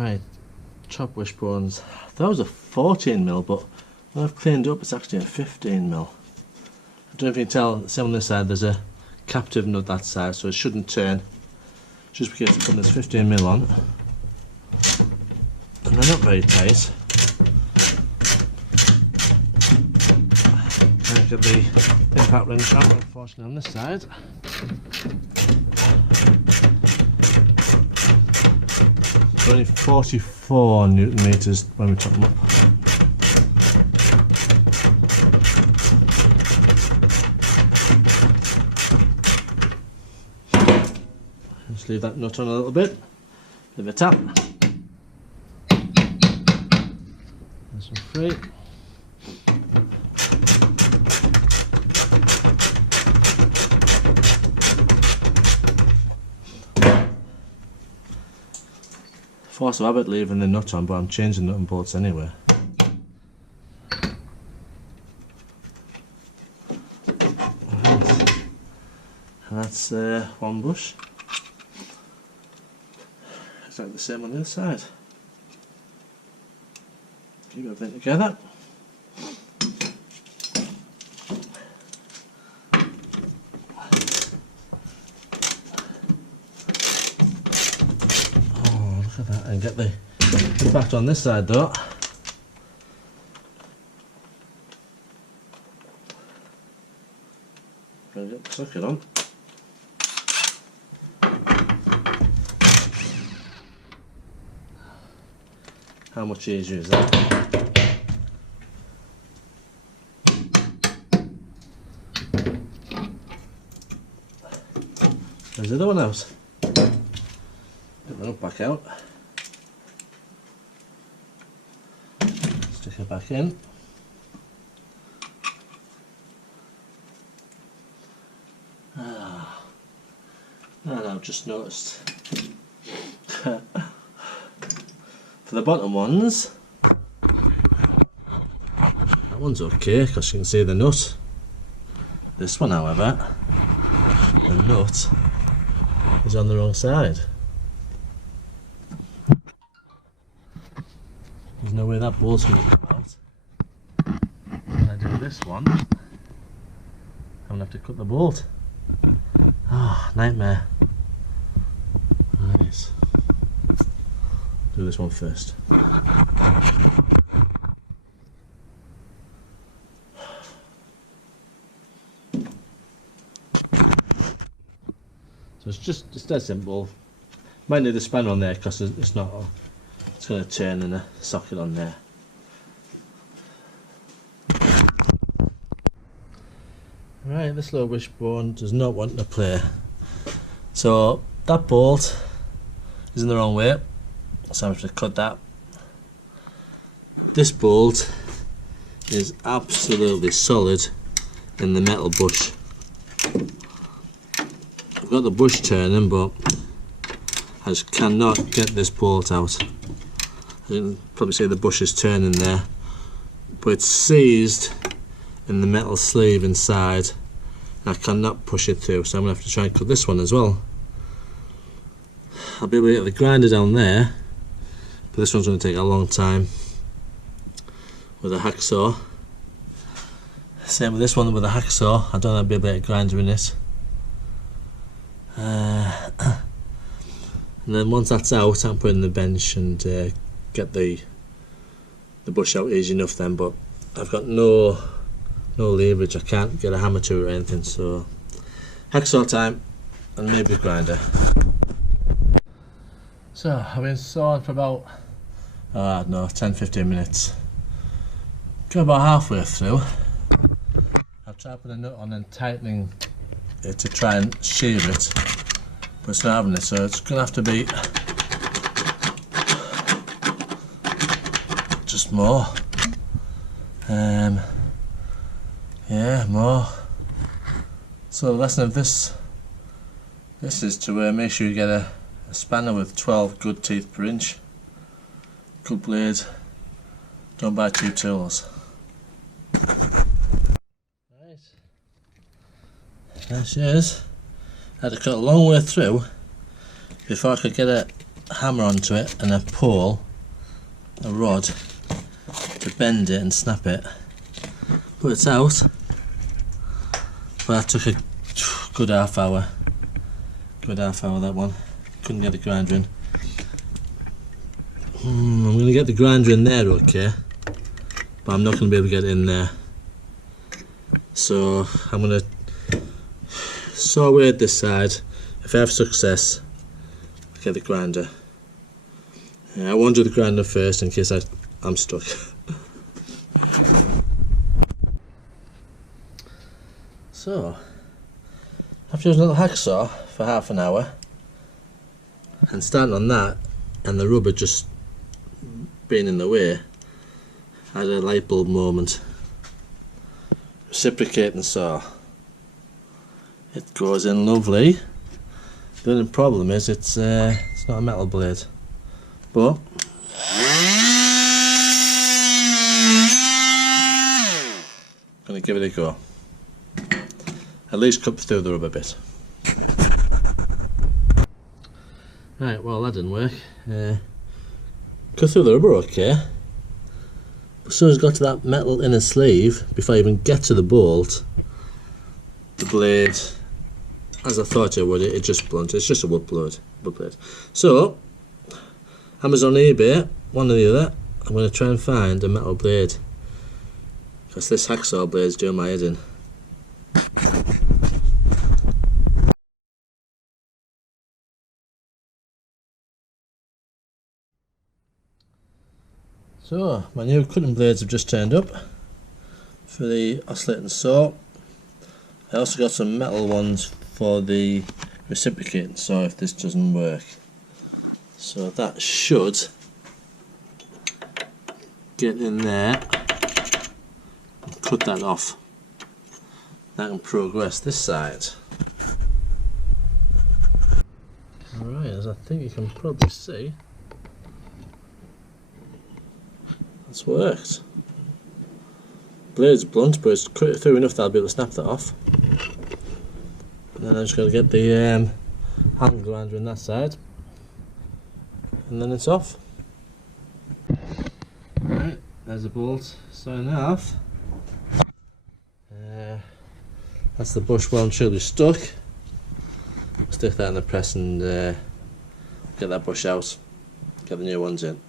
Right, chop wishbones. Those are 14mm, but when I've cleaned up it's actually a 15mm. I don't know if you can tell, same on this side, there's a captive nut that side, so it shouldn't turn. Just because I'm putting this 15mm on. And they're not very tight. I've got the impact wrench out, unfortunately, on this side. So only 44 Newton meters when we chop them up. Just leave that nut on a little bit. Give it a tap. This one free. Force of habit leaving the nut on, but I'm changing nut and bolts anyway. Right. And that's one bush. Exactly the same on the other side. Keep everything together. And get the impact on this side though. Gonna get the socket on. How much easier is that? There's the other one out. Get the nut back out. Stick it back in. And I've just noticed for the bottom ones, that one's okay because you can see the nut. This one, however, the nut is on the wrong side. There's no way that bolt's going to come out. When I do this one, I'm going to have to cut the bolt. Ah, nightmare. Nice. Do this one first. So it's dead simple. Might need a spanner on there because it's not. It's going to turn in a socket on there. Right, this little wishbone does not want to play. So that bolt is in the wrong way, so I'm going to cut that. This bolt is absolutely solid in the metal bush. I've got the bush turning, but I just cannot get this bolt out. You can probably see the bush is turning there, but it's seized in the metal sleeve inside. I cannot push it through, so I'm going to have to try and cut this one as well. I'll be able to get the grinder down there, but this one's going to take a long time with a hacksaw. Same with this one with a hacksaw. I don't know if I'll be able to get a grinder in it. And then once that's out, I'll put it in the bench and get the bush out easy enough then, but I've got no leverage. I can't get a hammer to it or anything, so hacksaw time and maybe a grinder. So I've been sawing for about I don't know, 10-15 minutes. Got about halfway through. I've tried putting a nut on and tightening it to try and shear it, but it's not having it, so it's going to have to be just more. Yeah, more. So the lesson of this is to make sure you get a spanner with 12 good teeth per inch, good blade, don't buy cheap tools. Right, there she is. I had to cut a long way through before I could get hammer onto it and a pole, a rod, to bend it and snap it. But it's out. But that took a good half hour. That one. Couldn't get the grinder in. I'm going to get the grinder in there, okay, but I'm not going to be able to get it in there. So I'm going to saw away at this side. If I have success, I'll get the grinder. I won't do the grinder first in case I'm stuck. So, after using a little hacksaw for half an hour and starting on that and the rubber just being in the way, I had a light bulb moment. Reciprocating saw. It goes in lovely. The only problem is it's not a metal blade, but I'm going to give it a go. At least cut through the rubber bit. Right, well that didn't work. Cut through the rubber okay. As soon as I got to that metal inner sleeve, before I even get to the bolt, the blade, as I thought it would, it just blunted. It's just a wood blade. So, Amazon, eBay, one or the other, I'm going to try and find a metal blade, because this hacksaw blade's doing my head in. So, my new cutting blades have just turned up for the oscillating saw. I also got some metal ones for the reciprocating saw if this doesn't work. So that should get in there and cut that off. That can progress this side. Alright, as I think you can probably see, that's worked. Blade's blunt, but it's cut it through enough that I'll be able to snap that off. And then I just got to get the hand grinder in that side, and then it's off. Right, there's the bolt sewn off. That's the bush well and truly stuck. Stick that in the press and get that bush out, get the new ones in.